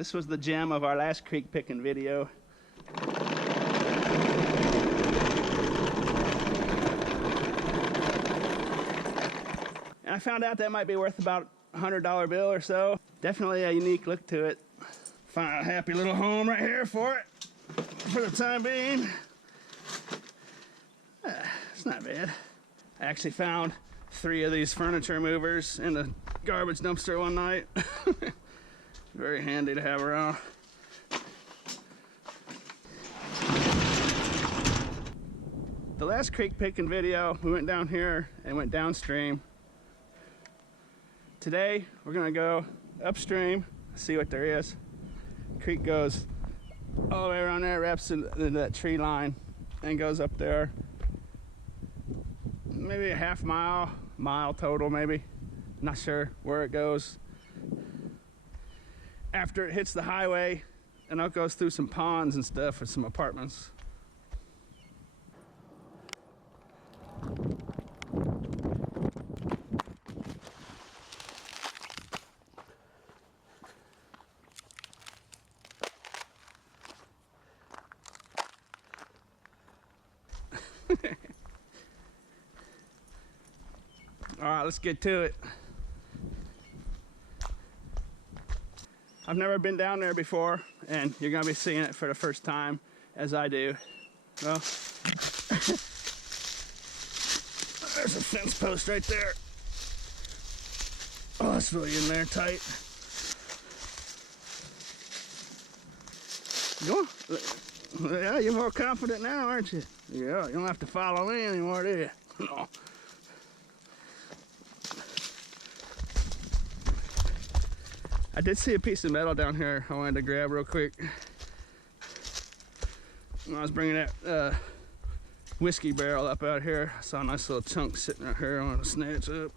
This was the gem of our last creek picking video. And I found out that might be worth about a $100 bill or so. Definitely a unique look to it. Find a happy little home right here for it, for the time being. It's not bad. I actually found 3 of these furniture movers in the garbage dumpster one night. Very handy to have around. The last creek picking video, we went down here and went downstream. Today, we're gonna go upstream, see what there is. Creek goes all the way around there, wraps into that tree line, and goes up there. Maybe a half mile, mile total maybe. Not sure where it goes. After it hits the highway, and it goes through some ponds and stuff and some apartments. All right, let's get to it. I've never been down there before, and you're gonna be seeing it for the first time, as I do. Well, there's a fence post right there. Oh, it's really in there tight. Yeah, you're more confident now, aren't you? Yeah, you don't have to follow me anymore, do you? No. I did see a piece of metal down here I wanted to grab real quick. When I was bringing that whiskey barrel up out here, I saw a nice little chunk sitting right here I wanted to snatch up.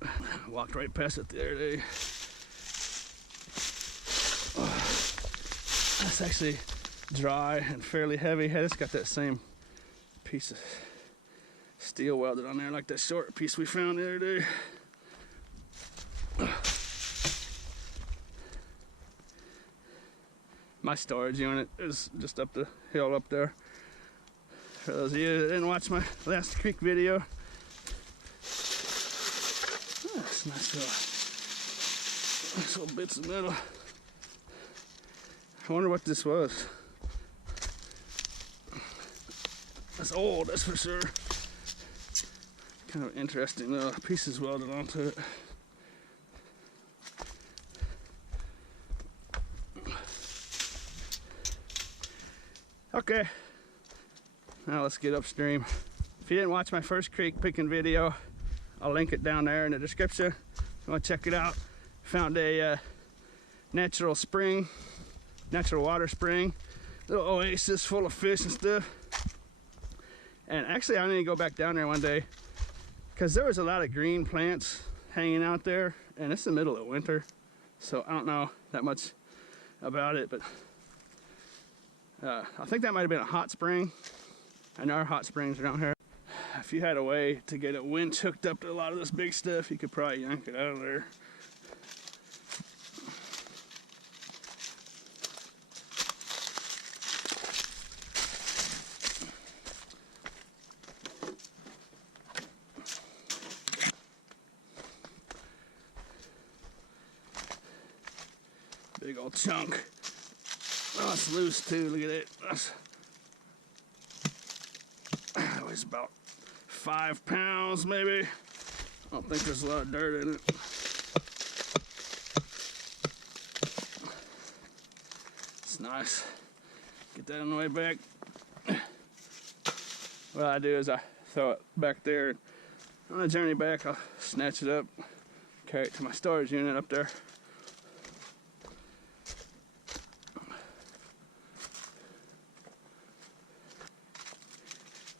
Walked right past it the other day. Oh, that's actually dry and fairly heavy. It's got that same piece of steel welded on there like that short piece we found the other day. My storage unit is just up the hill up there. For those of you that didn't watch my last creek video. Oh, that's nice little bits of metal. I wonder what this was. That's old, that's for sure. Kind of interesting little pieces welded onto it. Okay, now let's get upstream. If you didn't watch my first creek picking video, I'll link it down there in the description. If you want to check it out, found a natural spring, natural water spring, little oasis full of fish and stuff. And actually, I need to go back down there one day because there was a lot of green plants hanging out there, and it's the middle of winter, so I don't know that much about it, but I think that might have been a hot spring. I know our hot springs around here. If you had a way to get a winch hooked up to a lot of this big stuff, you could probably yank it out of there. Big old chunk. Oh, it's loose too, look at it. That weighs about 5 pounds maybe. I don't think there's a lot of dirt in it. It's nice. Get that on the way back. What I do is I throw it back there. On the journey back, I'll snatch it up, carry it to my storage unit up there.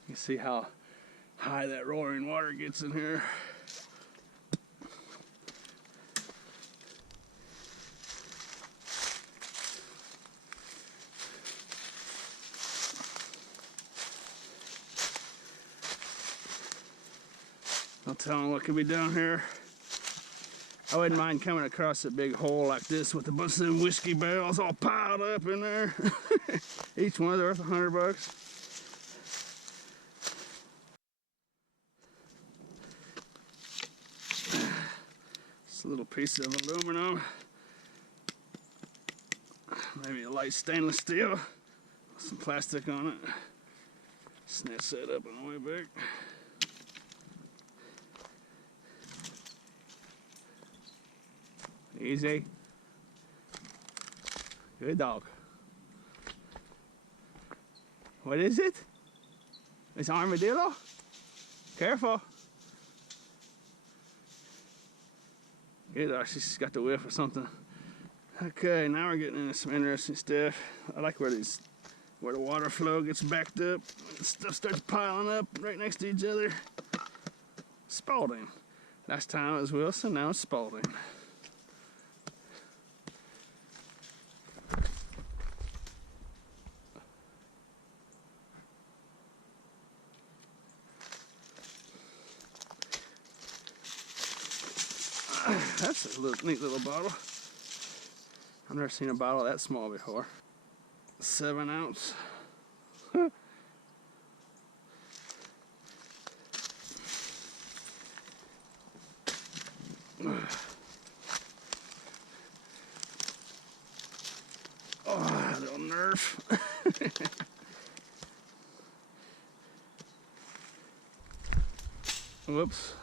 You see how high that roaring water gets in here. No telling what could be down here. I wouldn't mind coming across a big hole like this with a bunch of them whiskey barrels all piled up in there. Each one's worth $100. Just a little piece of aluminum. Maybe a light stainless steel with some plastic on it. Snatch that up on the way back. Easy. Good dog. What is it? It's armadillo? Careful. Good dog, she's got the whiff or something. Okay, now we're getting into some interesting stuff. I like where the water flow gets backed up. Stuff starts piling up right next to each other. Spalding. Last time it was Wilson, now it's Spalding. That's a neat little bottle. I've never seen a bottle that small before. 7 ounce. Oh, little Nerf. Whoops.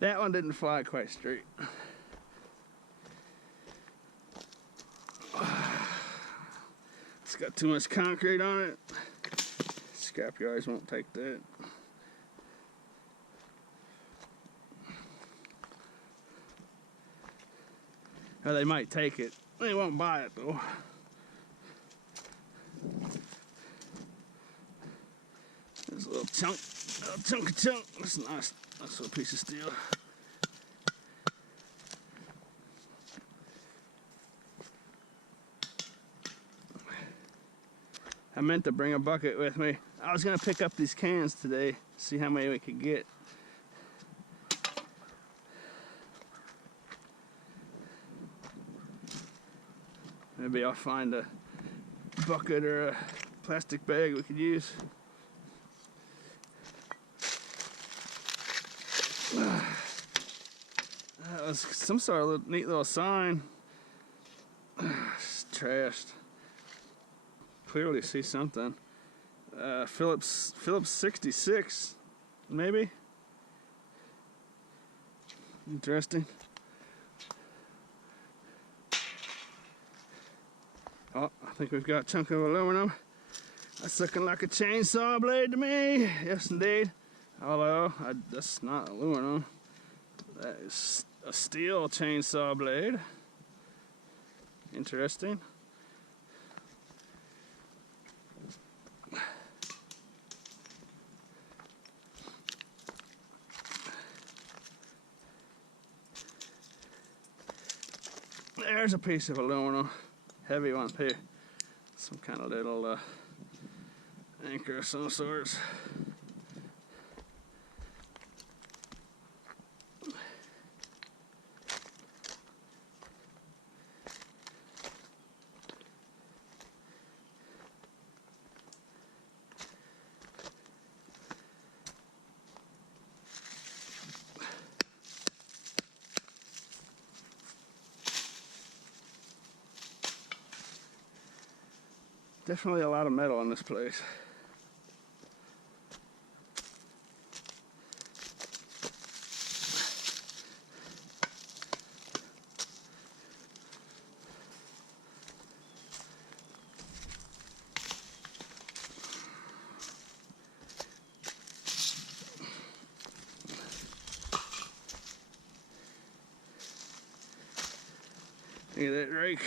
That one didn't fly quite straight. It's got too much concrete on it. Scrap yards won't take that. Or they might take it. They won't buy it though. There's a little chunk of chunk. That's a nice little piece of steel. I meant to bring a bucket with me. I was gonna pick up these cans today, see how many we could get. Maybe I'll find a bucket or a plastic bag we could use. That was some sort of neat little sign. It's trashed. Clearly see something. Phillips 66, maybe. Interesting. Oh, I think we've got a chunk of aluminum. That's looking like a chainsaw blade to me. Yes, indeed. Although, that's not aluminum. That is a steel chainsaw blade. Interesting. There's a piece of aluminum. Heavy one too. Some kind of little anchor of some sorts. Definitely a lot of metal in this place. Look at that rake.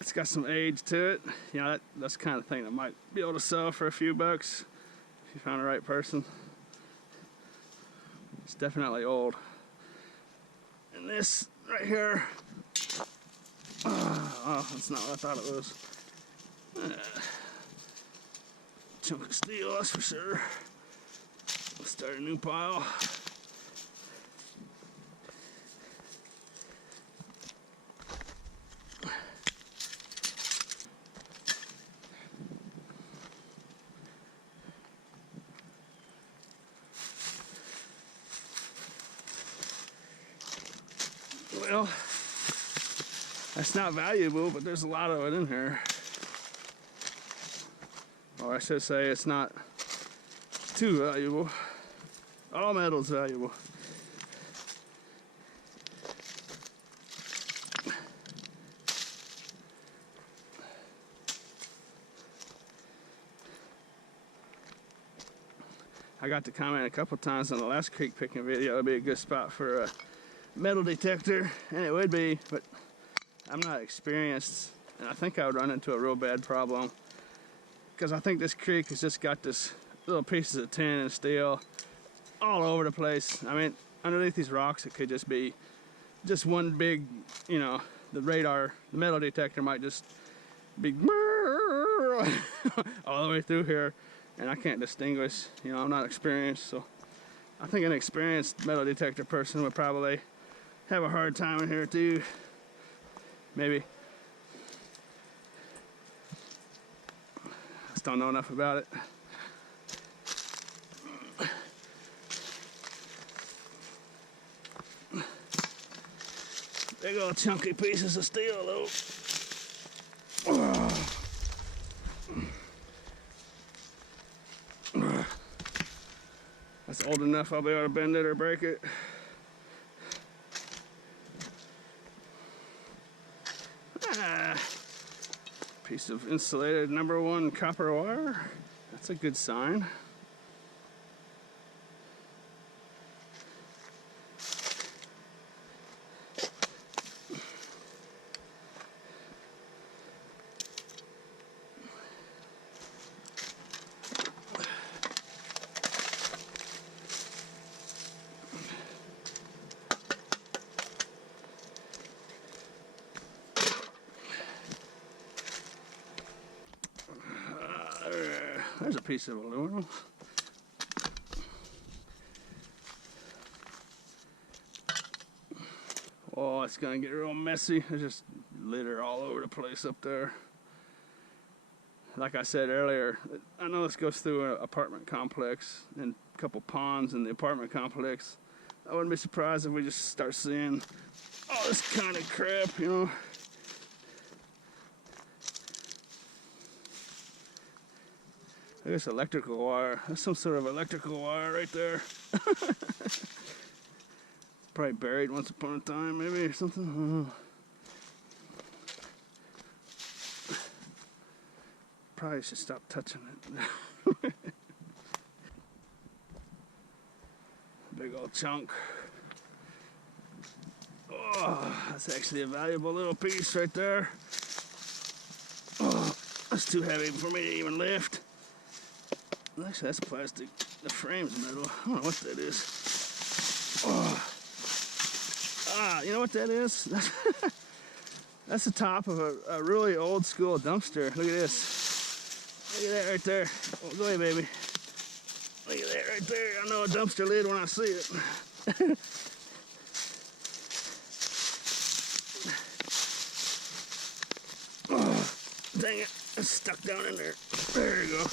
It's got some age to it. You know, that's the kind of thing that might be able to sell for a few bucks if you found the right person. It's definitely old. And this right here, oh, that's not what I thought it was. chunk of steel, that's for sure. Let's start a new pile. Well, that's not valuable, but there's a lot of it in here. Or I should say it's not too valuable. All metal's valuable. I got to comment a couple times on the last creek picking video. It'd be a good spot for a metal detector, and it would be, but I'm not experienced, and I think I would run into a real bad problem because I think this creek has just got this little pieces of tin and steel all over the place. I mean, underneath these rocks, it could just be just one big, you know, the radar, the metal detector might just be all the way through here, and I can't distinguish. You know, I'm not experienced, so I think an experienced metal detector person would probably have a hard time in here too. Maybe. Just don't know enough about it. Big old chunky pieces of steel though. That's old enough I'll be able to bend it or break it. Piece of insulated #1 copper wire. That's a good sign. There's a piece of aluminum. Oh, it's gonna get real messy. There's just litter all over the place up there. Like I said earlier, I know this goes through an apartment complex and a couple ponds in the apartment complex. I wouldn't be surprised if we just start seeing all this kind of crap, you know. There's electrical wire. That's some sort of electrical wire right there. It's probably buried once upon a time, maybe, or something. I don't know. Probably should stop touching it. Big old chunk. Oh, that's actually a valuable little piece right there. Oh, that's too heavy for me to even lift. Actually, that's plastic. The frame's metal. I don't know what that is. Oh. Ah, you know what that is? That's the top of a really old school dumpster. Look at this. Look at that right there. Oh, go ahead, baby. Look at that right there. I know a dumpster lid when I see it. Oh, dang it. It's stuck down in there. There you go.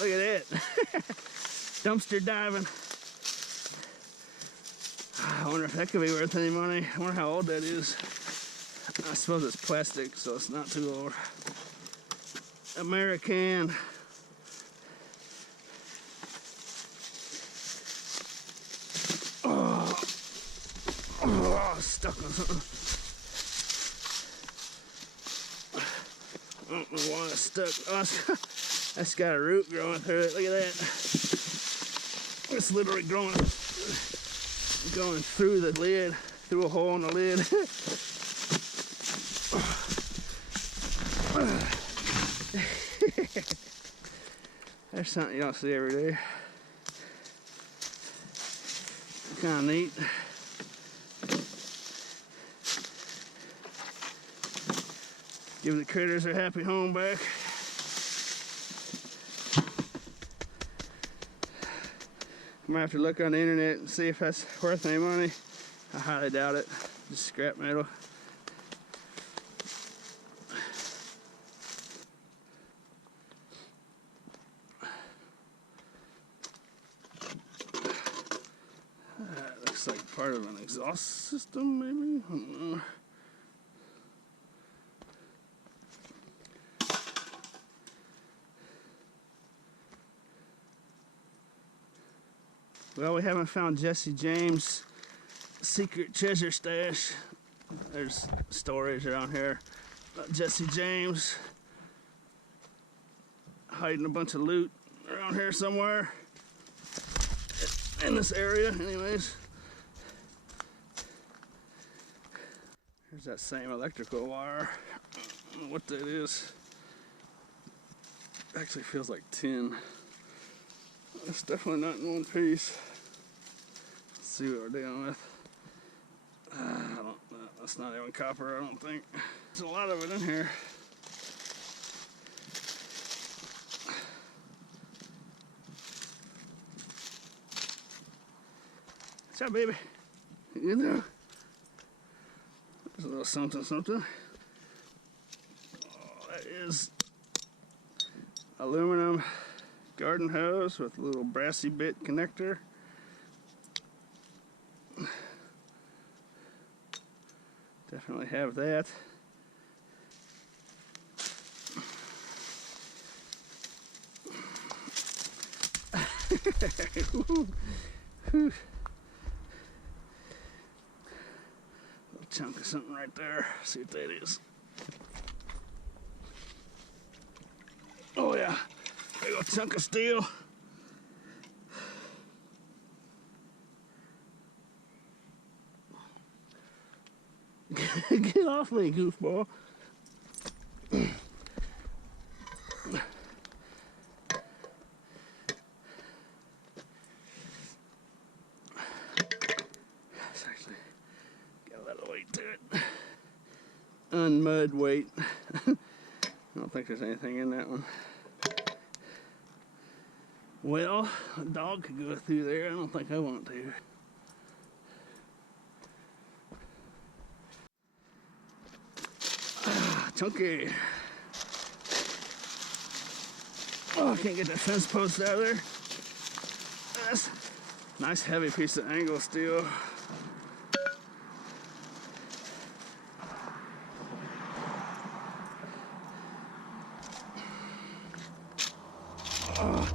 Look at that. Dumpster diving. I wonder if that could be worth any money. I wonder how old that is. I suppose it's plastic, so it's not too old. American. Oh, stuck on something. I don't know why it's stuck. Oh, that's got a root growing through it. Look at that. It's literally going through the lid, through a hole in the lid. There's something you don't see every day. Kind of neat. Give the critters a happy home back. might have to look on the internet and see if that's worth any money. I highly doubt it. Just scrap metal. Looks like part of an exhaust system, maybe? I don't know. Well, we haven't found Jesse James' secret treasure stash. There's stories around here about Jesse James hiding a bunch of loot around here somewhere. In this area, anyways. Here's that same electrical wire. I don't know what that is. Actually feels like tin. It's definitely not in one piece. Let's see what we're dealing with. That's not even copper, I don't think. There's a lot of it in here. What's up, baby? You know? There's a little something, something. Oh, that is aluminum garden hose with a little brassy bit connector. Definitely have that. Little chunk of something right there. See what that is. Oh yeah, big old chunk of steel. Get off me, goofball. It's actually got a little weight to it. Unmud weight. I don't think there's anything in that one. Well, a dog could go through there. I don't think I want to. Chunky. Oh, I can't get that fence post out of there. That's a nice heavy piece of angle steel. Oh,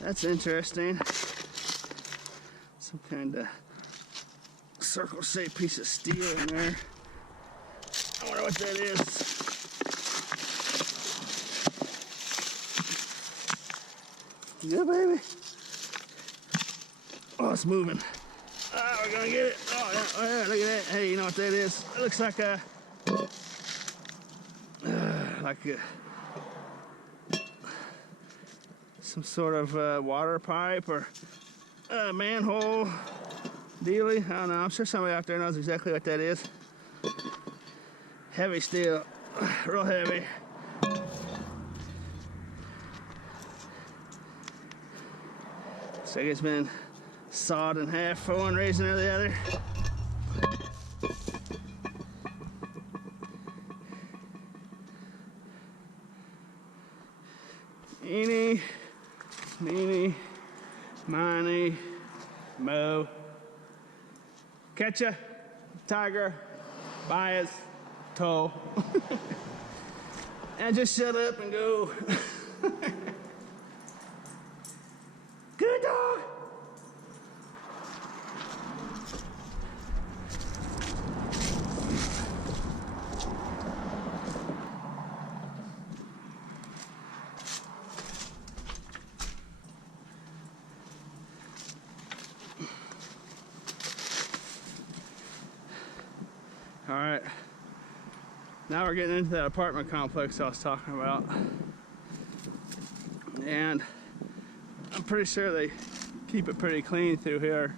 that's interesting. Some kind of circle-shaped piece of steel in there. I wonder what that is. Yeah, baby. Oh, it's moving. Oh, we're gonna get it. Oh yeah, look at that. Hey, you know what that is? It looks like a some sort of water pipe or manhole dealie. I don't know. I'm sure somebody out there knows exactly what that is. Heavy steel, real heavy. Looks like it's been sawed in half for one reason or the other. Eeny, meeny, miny, mo. Catcha, tiger, bias. Toe. And just shut up and go. Good dog. All right. Now we're getting into that apartment complex I was talking about. And I'm pretty sure they keep it pretty clean through here.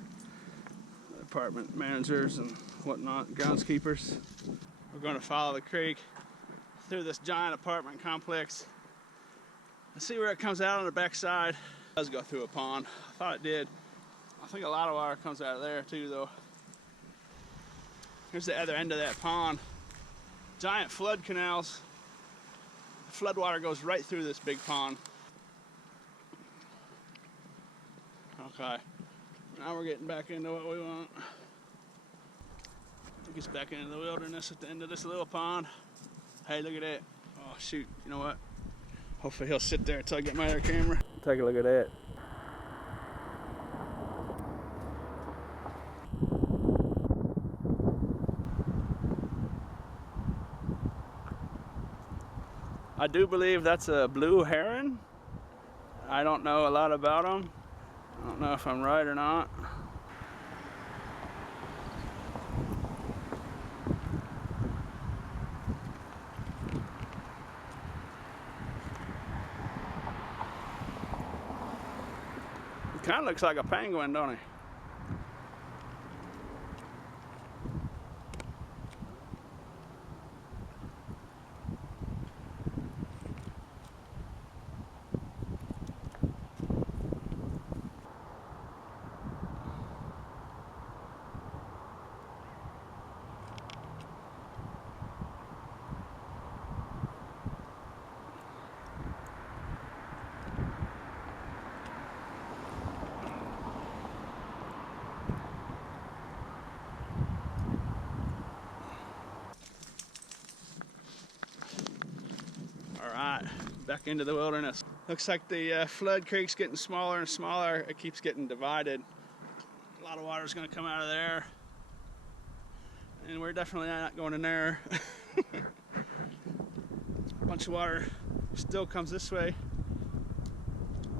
Apartment managers and whatnot, groundskeepers. We're going to follow the creek through this giant apartment complex and see where it comes out on the back side. does go through a pond. I thought it did. I think a lot of water comes out of there too, though. Here's the other end of that pond. Giant flood canals. The flood water goes right through this big pond. Okay, now we're getting back into what we want. Take us back into the wilderness at the end of this little pond. Hey, look at that. Oh shoot, you know what? Hopefully he'll sit there until I get my other camera. Take a look at that. I do believe that's a blue heron. I don't know a lot about them. I don't know if I'm right or not. It kind of looks like a penguin, don't he? Alright, back into the wilderness. Looks like the flood creek's getting smaller and smaller. It keeps getting divided. A lot of water's gonna come out of there. And we're definitely not going in there. A bunch of water still comes this way.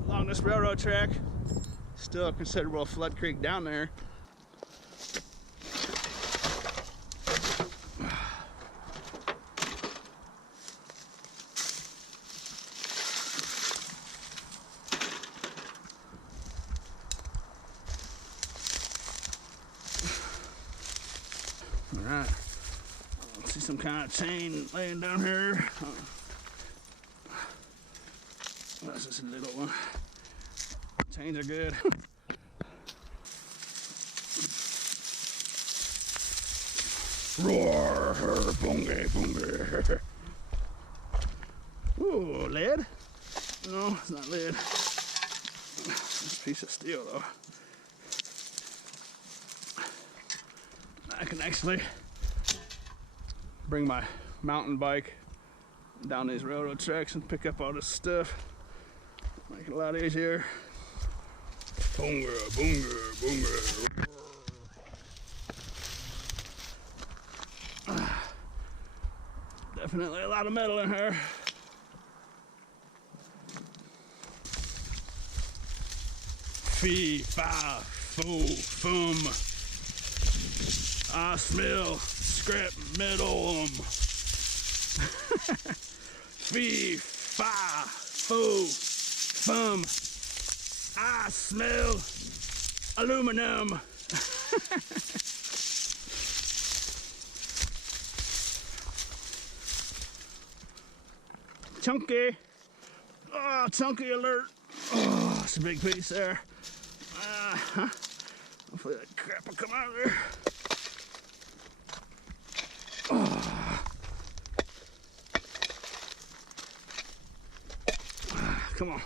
Along this railroad track. Still a considerable flood creek down there. Alright, I see some kind of chain laying down here. That's just a little one. Chains are good. Roar, boongy, boongy. Ooh, lead? No, it's not lead. It's a piece of steel though. I can actually bring my mountain bike down these railroad tracks and pick up all this stuff. Make it a lot easier. Boonga, boonga, boonga. Definitely a lot of metal in here. Fee, fi, fo, fum. I smell scrap metal. Fee, fi, fo, fum. I smell aluminum. Chunky. Oh, chunky alert. Oh, it's a big piece there. Hopefully that crap will come out of there. Oh. Come on.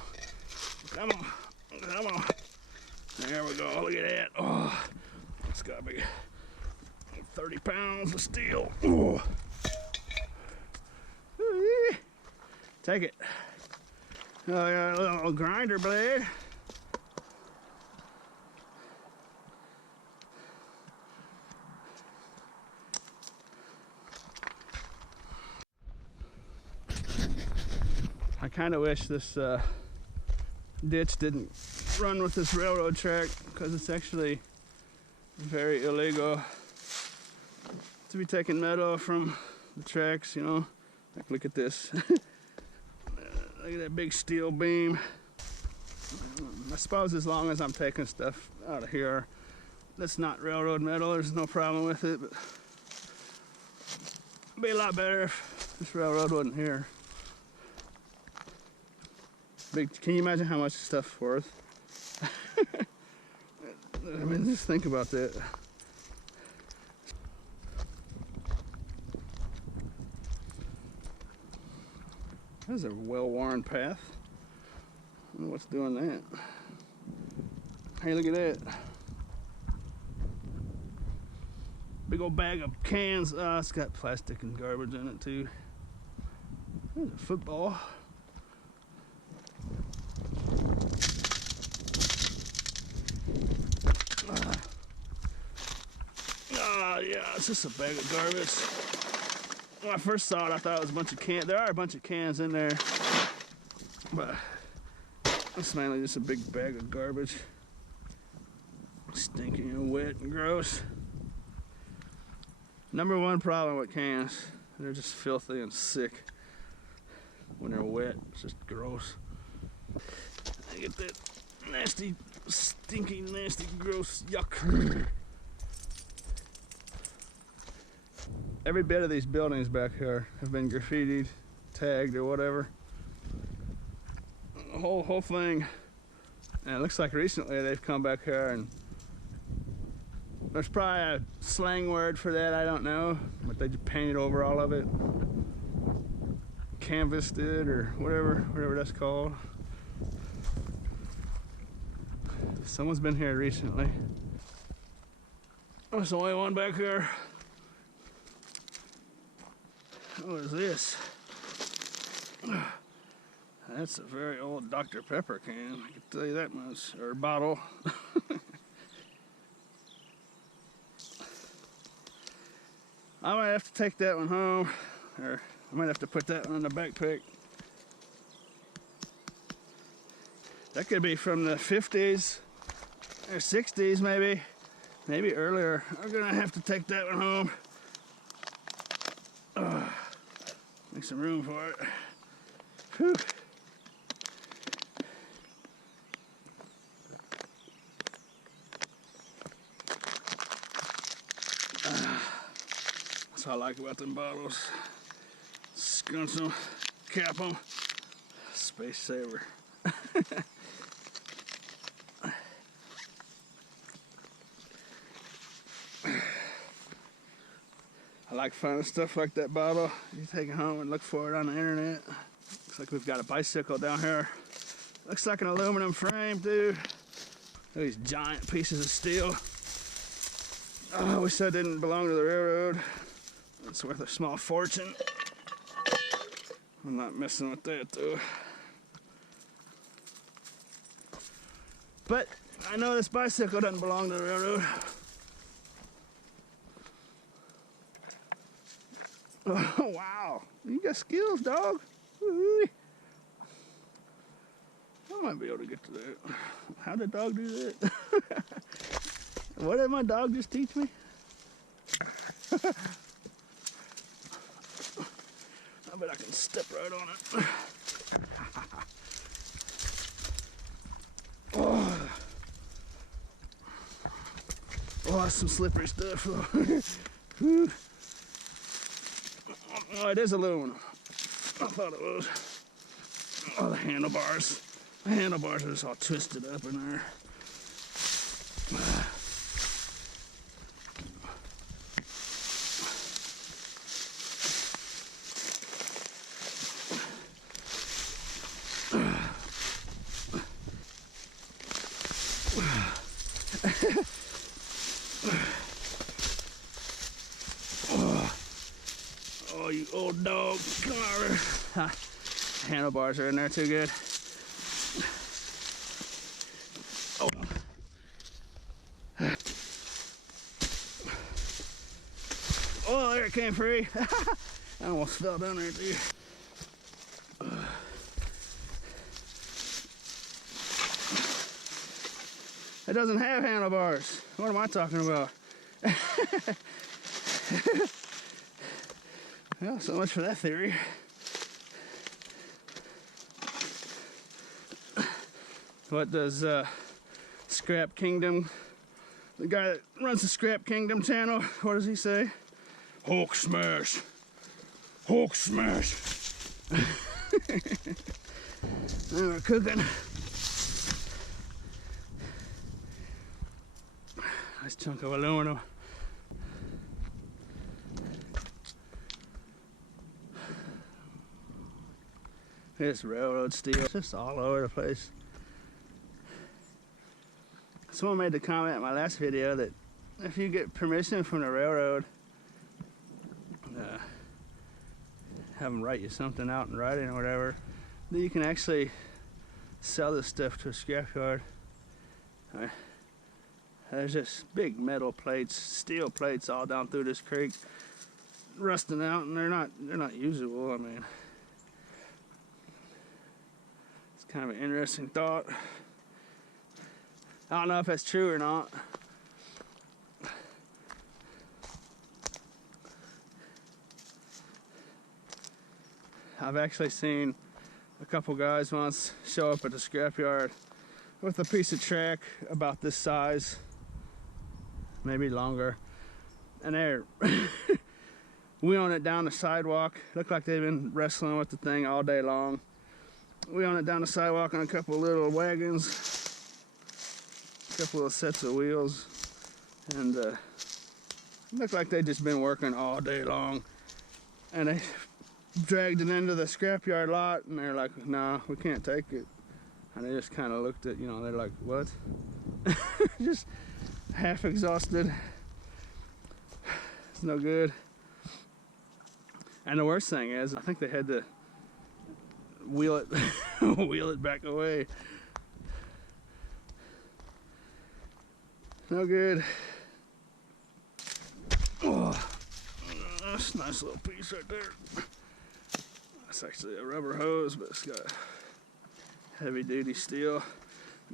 Come on. Come on. There we go. Look at that. Oh, it's got to be 30 pounds of steel. Oh. Take it. Oh, got a little grinder blade. I kind of wish this ditch didn't run with this railroad track, because it's actually very illegal to be taking metal from the tracks, you know. Like, look at this. Look at that big steel beam. I suppose as long as I'm taking stuff out of here that's not railroad metal, there's no problem with it, but it'd be a lot better if this railroad wasn't here. Big, can you imagine how much stuff's worth? I mean, just think about that. That's a well-worn path. I don't know what's doing that. Hey, look at that. Big old bag of cans. It's got plastic and garbage in it too. There's a football. Yeah, it's just a bag of garbage. When I first saw it, I thought it was a bunch of cans. There are a bunch of cans in there, but it's mainly just a big bag of garbage. Stinking and wet and gross. Number one problem with cans, they're just filthy and sick. When they're wet, it's just gross. I get that nasty, stinky, nasty, gross yuck. Every bit of these buildings back here have been graffitied, tagged, or whatever. The whole thing. And it looks like recently they've come back here, and there's probably a slang word for that, I don't know, but they just painted over all of it. Canvassed it, or whatever that's called. Someone's been here recently. There's the only one back here. What is this? That's a very old Dr. Pepper can, I can tell you that much, or bottle. I might have to take that one home, or I might have to put that one in the backpack. That could be from the 50s or 60s maybe earlier. I'm gonna have to take that one home. Make some room for it. Whew. That's what I like about them bottles. Scrunch them, cap them. Space saver. I like finding stuff like that bottle. You take it home and look for it on the internet. Looks like we've got a bicycle down here. Looks like an aluminum frame too. These giant pieces of steel. Oh, I wish that didn't belong to the railroad. It's worth a small fortune. I'm not messing with that though. But I know this bicycle doesn't belong to the railroad. Oh, wow. You got skills, dog. Woo-hoo. I might be able to get to that. How did dog do that? What did my dog just teach me? I bet I can step right on it. Oh, that's some slippery stuff. Oh, it is aluminum. I thought it was. Oh, the handlebars. The handlebars are just all twisted up in there. Oh, you old dog. Come over. Ha. Handlebars are in there too good. Oh. Oh, there it came free. I almost fell down there too. It doesn't have handlebars. What am I talking about? Well, so much for that theory. What does Scrap Kingdom, the guy that runs the Scrap Kingdom channel, what does he say? Hulk smash. Hulk smash. Now we're cooking. Nice chunk of aluminum. This railroad steel, just all over the place. Someone made the comment in my last video that if you get permission from the railroad, have them write you something out in writing or whatever, then you can actually sell this stuff to a scrapyard. There's just big metal plates, steel plates all down through this creek, rusting out, and they're not usable. I mean, it's kind of an interesting thought. I don't know if that's true or not. I've actually seen a couple guys once show up at the scrapyard with a piece of track about this size, maybe longer, and they're wheeling it down the sidewalk. Looked like they've been wrestling with the thing all day long. Wheeling it down the sidewalk on a couple of little wagons, a couple of sets of wheels, and looked like they'd just been working all day long. And they dragged it into the scrapyard lot, and they're like, "Nah, we can't take it." And they just kind of looked at, they're like, "What?" Just half exhausted. It's no good. And the worst thing is, I think they had to wheel it back away. No good. Oh, that's a nice little piece right there. It's actually a rubber hose, but it's got heavy duty steel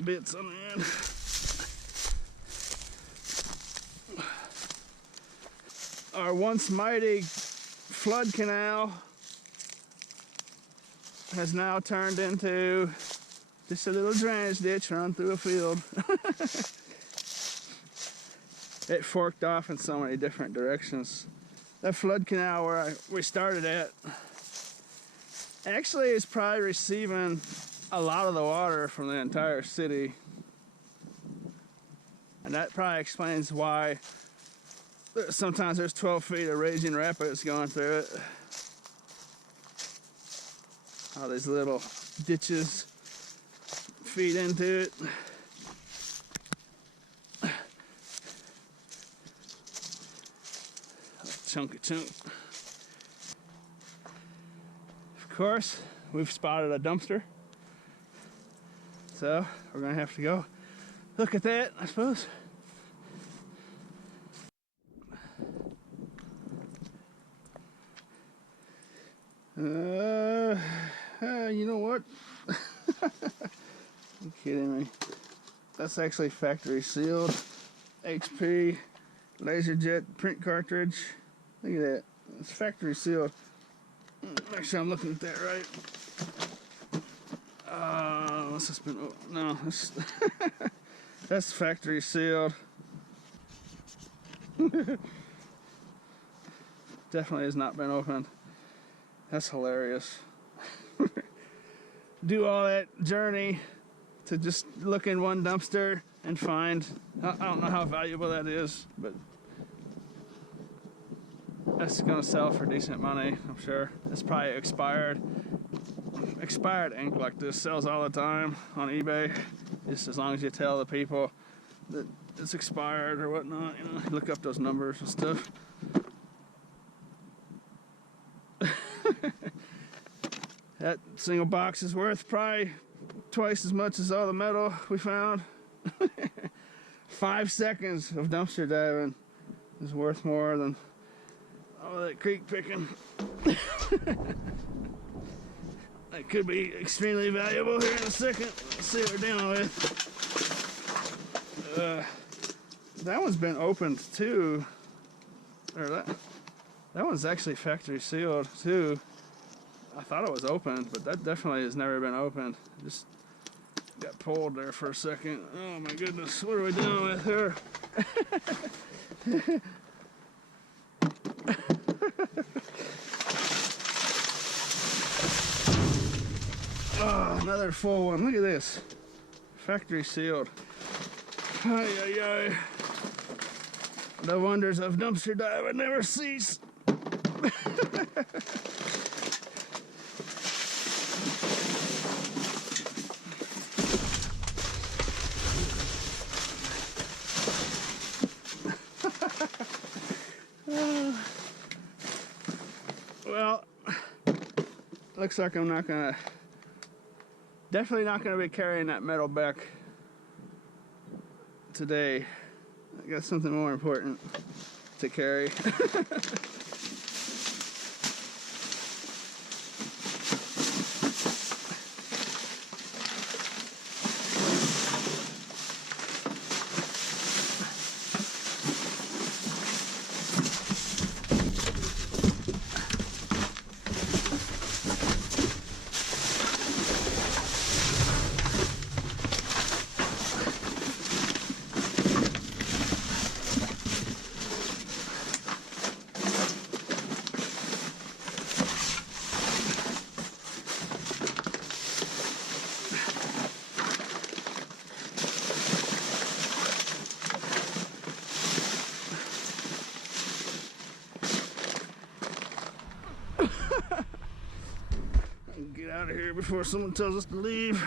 bits on the end. Our once mighty flood canal has now turned into just a little drainage ditch run through a field. It forked off in so many different directions. That flood canal where we started at actually is probably receiving a lot of the water from the entire city. And that probably explains why sometimes there's 12 feet of raging rapids going through it. All these little ditches feed into it. Chunky chunk. Of course, we've spotted a dumpster, so we're gonna have to go look at that, I suppose. You know what? You're kidding me. That's actually factory sealed HP LaserJet print cartridge. Look at that. It's factory sealed. Make sure I'm looking at that right. Unless it's been, no, that's factory sealed. Definitely has not been opened. That's hilarious. Do all that journey to just look in one dumpster and find, I don't know how valuable that is, but that's gonna sell for decent money, I'm sure. It's probably expired. Expired ink like this sells all the time on eBay, just as long as you tell the people that it's expired or whatnot, look up those numbers and stuff. That single box is worth probably twice as much as all the metal we found. 5 seconds of dumpster diving is worth more than all that creek picking. That could be extremely valuable here in a second. Let's see what we're dealing with. That one's been opened too. Or that one's actually factory sealed too. I thought it was opened, but that definitely has never been opened. Just got pulled there for a second. Oh my goodness, what are we doing with her? Oh, another full one. Look at this. Factory sealed. Ay, ay, ay. The wonders of dumpster diving never cease. Well, looks like I'm definitely not gonna be carrying that metal back today. I got something more important to carry. Get out of here before someone tells us to leave.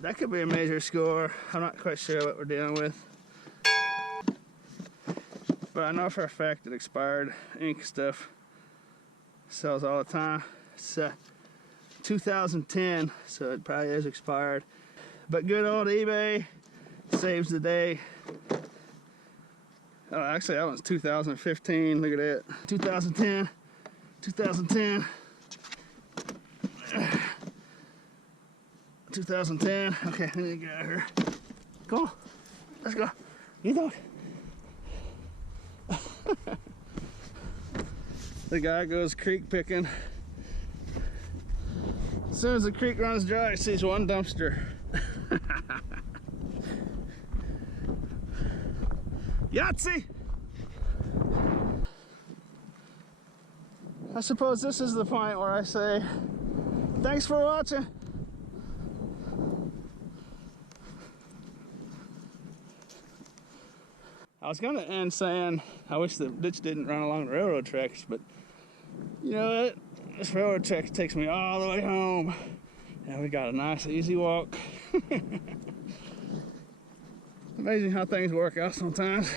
That could be a major score. I'm not quite sure what we're dealing with. But I know for a fact that expired ink stuff sells all the time. It's 2010, so it probably is expired. But good old eBay saves the day. Oh, actually that one's 2015, look at that. 2010, 2010. 2010. Okay, I need to get out of here. Come on, let's go. You dog. The guy goes creek picking. As soon as the creek runs dry, he sees one dumpster. Yahtzee! I suppose this is the point where I say, thanks for watching. I was gonna end saying, I wish the ditch didn't run along the railroad tracks, but you know what? This railroad track takes me all the way home. And we got a nice easy walk. Amazing how things work out sometimes.